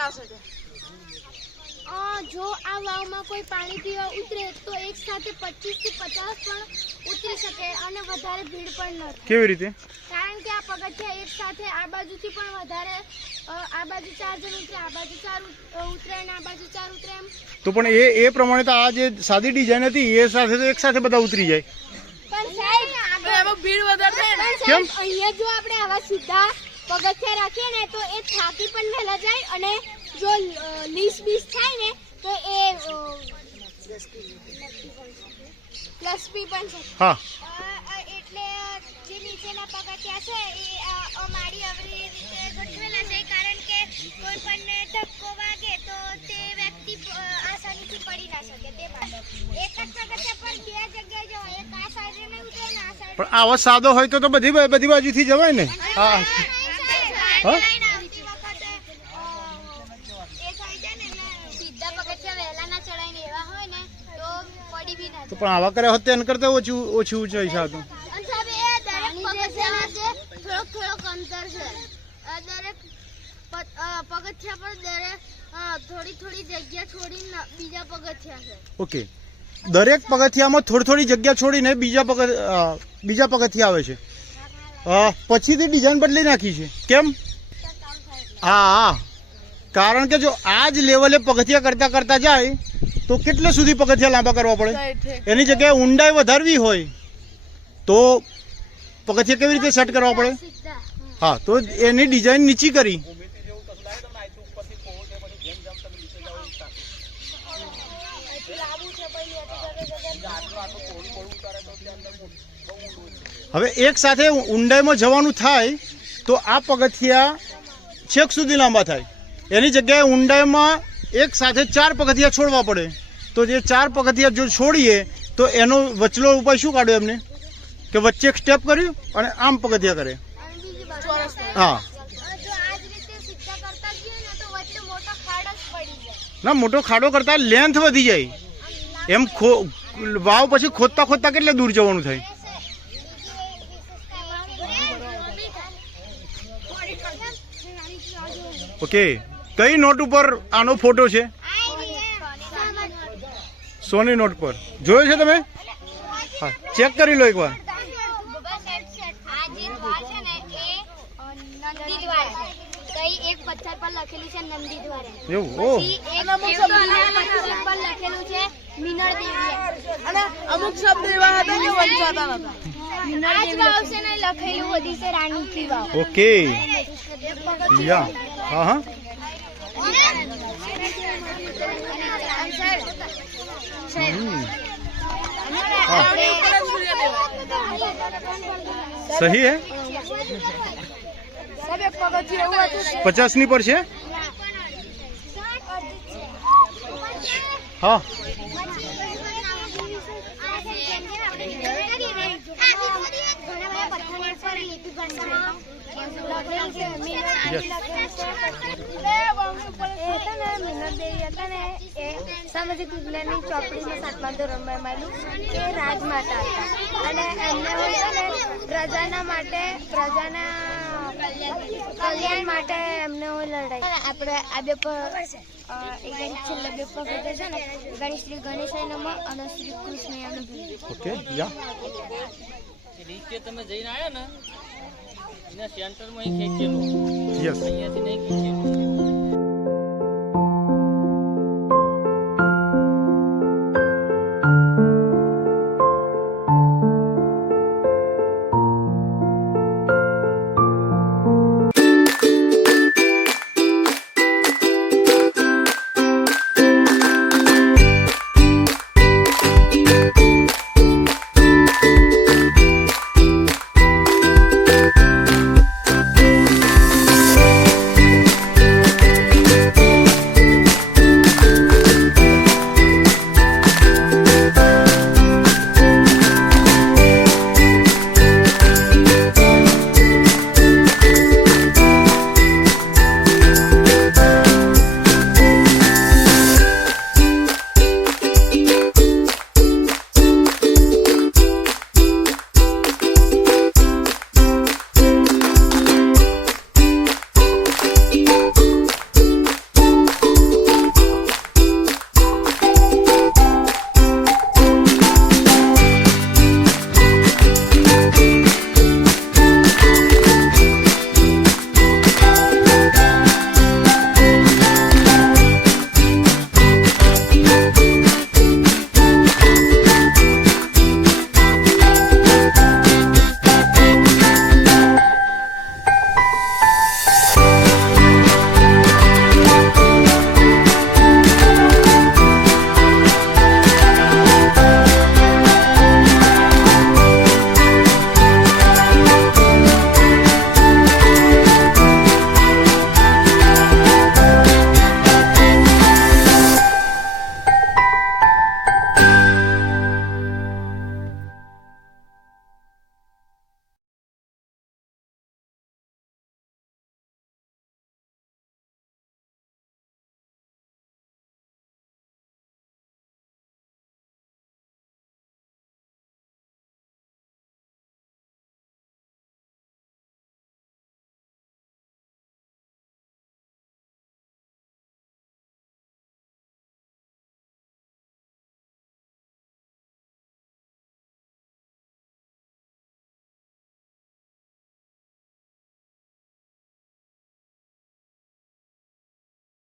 ના શકે. જો આ વાવમાં કોઈ પાણી પીવા ઉતરે તો એક સાથે 25 થી 50 પણ ઉતરી શકે અને વધારે ભીડ પણ ન થાય. કેવી રીતે? કારણ કે આ પગથિયા એક સાથે આ બાજુથી પણ વધારે આ બાજુ 4 જણ ઉતરે, આ બાજુ 4 ઉતરે અને આ બાજુ 4 ઉતરે એમ. તો પણ એ પ્રમાણે તો આ જે સાદી ડિઝાઇન હતી એ સાથે તો એક સાથે બધા ઉતરી જાય. પણ સાહેબ એમાં ભીડ વધારે થાય ને. કેમ? અહીંયા જો આપણે આવા સીધા પગથિયા રાખીએ ને તો એ થાકી પણ વહેલા જાય અને જો લીસ બીસ થાય ને તો એ પ્લસ પી પણ છે. હા, એટલે જે નીચેના પગથિયા છે એ અમારી આવી રીતે ગોઠવેલા છે કારણ કે કોઈ પણને ધક્કો વાગે તો તે વ્યક્તિ આસાનીથી પડી ના શકે તે માટે એક જ પગથિયા પર બે જગ્યાએ જવાય, એક આ સાઈડે નહીં ઉતરે ને આ સાઈડે. પણ આવો સાદો હોય તો બધી બાજુથી જવાય ને. હા હા, તો પણ આવા કર્યા હોત એને કરતા ઓછું ઊંચાઈ છે. તો થોડોક અંતર છે દરેક પગથિયા પર થોડી જગ્યા છોડીને બીજા પગથિયા છે. ઓકે, દરેક પગથિયામાં થોડી જગ્યા છોડીને બીજા પગથિયા આવે છે. પછીથી ડિઝાઇન બદલી નાખી છે. કેમ? હા, કારણ કે જો આ જ લેવલે પગથિયા કરતા જાય તો કેટલે સુધી પગથિયા લાંબા કરવા પડે? એની જગ્યાએ ઊંડાઈ વધારવી હોય તો પગથિયા કેવી રીતે સેટ કરવા પડે? હા, તો એની ડિઝાઇન નીચી કરી. હવે એક સાથે ઊંડાઈમાં જવાનું થાય તો આ પગથિયા છેક સુધી લાંબા થાય. એની જગ્યાએ ઊંડાઈમાં એક સાથે 4 પગથિયા છોડવા પડે. તો જે 4 પગથિયા જો છોડીએ તો એનો વચલો ઉપાય શું કાઢ્યો એમને કે વચ્ચે એક સ્ટેપ કર્યું અને આમ પગથિયા કરે. હા, ના, મોટો ખાડો કરતા લેન્થ વધી જાય. એમ વાવ પછી ખોદતા કેટલે દૂર જવાનું થાય? ઓકે, કઈ નોટ ઉપર આનો ફોટો છે? સોની નોટ પર. જોયો છે તમે? હા, ચેક કરી લો એકવાર. એક પથ્થર પર લખેલું છે નંદી દ્વારા. એવું? ઓહ, લખેલું છે મિનળ દેવી અને અમુક શબ્દ એવા હતા જે વંચાતા નતા. મિનળ વાવ છે ને લખેલું હતી છે રાણી કી વાવ. ઓકે, યા, હા હા, સહી હે. 50 ની પર છે. હા, સામાજિક વિજ્ઞાનની ચોપડીમાં 7મા ધોરણમાં મળ્યું કે રાજમાતા હતા અને એમને પ્રજાના કલ્યાણ માટે એમને લડાઈ. આપણે આ બે છેલ્લા બે પગથિયા છે ને શ્રી ગણેશાય નમઃ અને શ્રી કૃષ્ણ. ઓકે, યા, રીતે તમે જઈને આવ્યા ને એના સેન્ટરમાં ખેંચેલું. યસ. અહીંયાથી નહીં ખેંચેલું.